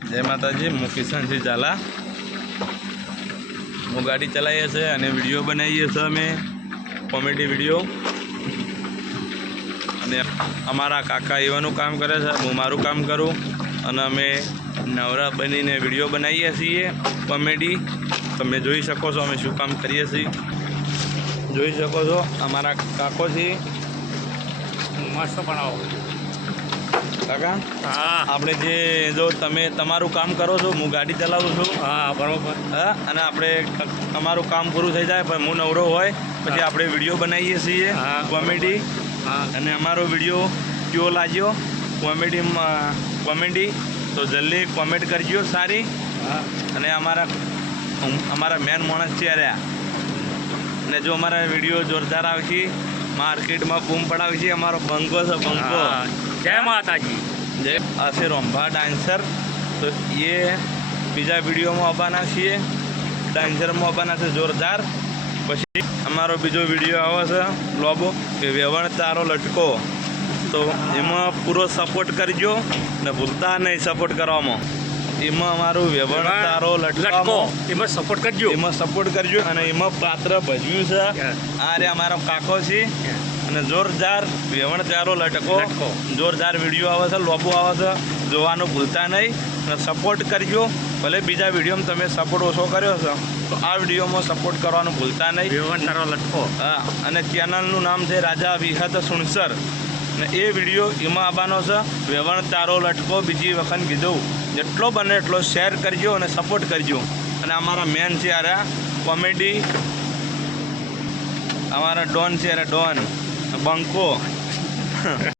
जय माताजी। હું કિશનસિંહ ઝાલા। હું ગાડી ચલાવીએ છીએ અને વિડીયો બનાવીએ છીએ અમે કોમેડી વિડીયો। અને અમારા કાકા એવાનું કામ કરે છે, હું મારું કામ કરું અને અમે નવરા બનીને વિડીયો બનાવીએ છીએ કોમેડી। તમે જોઈ શકો છો અમે શું કામ કરીએ છીએ। જોઈ શકો છો અમારા કાકો છે। મસ્ત બનાવો કાકા। હા આપણે જે જો તમે તમારું કામ કરો છો, હું ગાડી ચલાવું છું। હા બરોબર હા, અને આપણે અમારું કામ પૂરું થઈ જાય પણ હું નવરો હોય પછી આપણે વિડીયો બનાવીએ છીએ હા, કોમેડી। હા અને અમારો વિડીયો કેવો લાગ્યો કોમેડી તો જલ્દી કોમેન્ટ કરજો સારી। હા અને અમારા મેન માણસ છે રહ્યા, અને જો અમારા વિડીયો જોરદાર આવશે, માર્કેટમાં બૂમ પડાવશે। અમારો બંકો છે, બંકો। હા જય માતાજી। જે હશે રોંભા ડાન્સર, તો એ બીજા વિડીયોમાં આવવાના છીએ, ડાન્સરમાં આવવાના છે જોરદાર। પછી અમારો બીજો વિડીયો આવે છે લોબો કે વેવણ તારો લટકો, તો એમાં પૂરો સપોર્ટ કરજો ને ભૂલતા નહીં સપોર્ટ કરવામાં। એમાં અમારું વેવણ તારો લટકો એમાં સપોર્ટ કરજો, એમાં સપોર્ટ કરજો। અને એમાં પાત્ર ભજવ્યું છે આ રે અમારો કાકો છે। અને જોરદાર વેવણ તારો લટકો જોરદાર વિડીયો આવે છે, લોબો આવે છે, જોવાનું ભૂલતા નહીં અને સપોર્ટ કરજો। ભલે બીજા વિડીયોમાં તમે સપોર્ટ ઓછો કર્યો છે તો આ વિડીયોમાં સપોર્ટ કરવાનું ભૂલતા નહીં। વેવણ તારો લટકો। હા, અને ચેનલનું નામ છે રાજા વિહત સુણસર, અને એ વિડીયો એમાં આવવાનો છે વેવણ તારો લટકો। બીજી વખત કીધું જેટલો બને એટલો શેર કરજો અને સપોર્ટ કરજો। અને અમારા મેન છે યાર કોમેડી, અમારા ડોન છે યાર ડોન બંકો।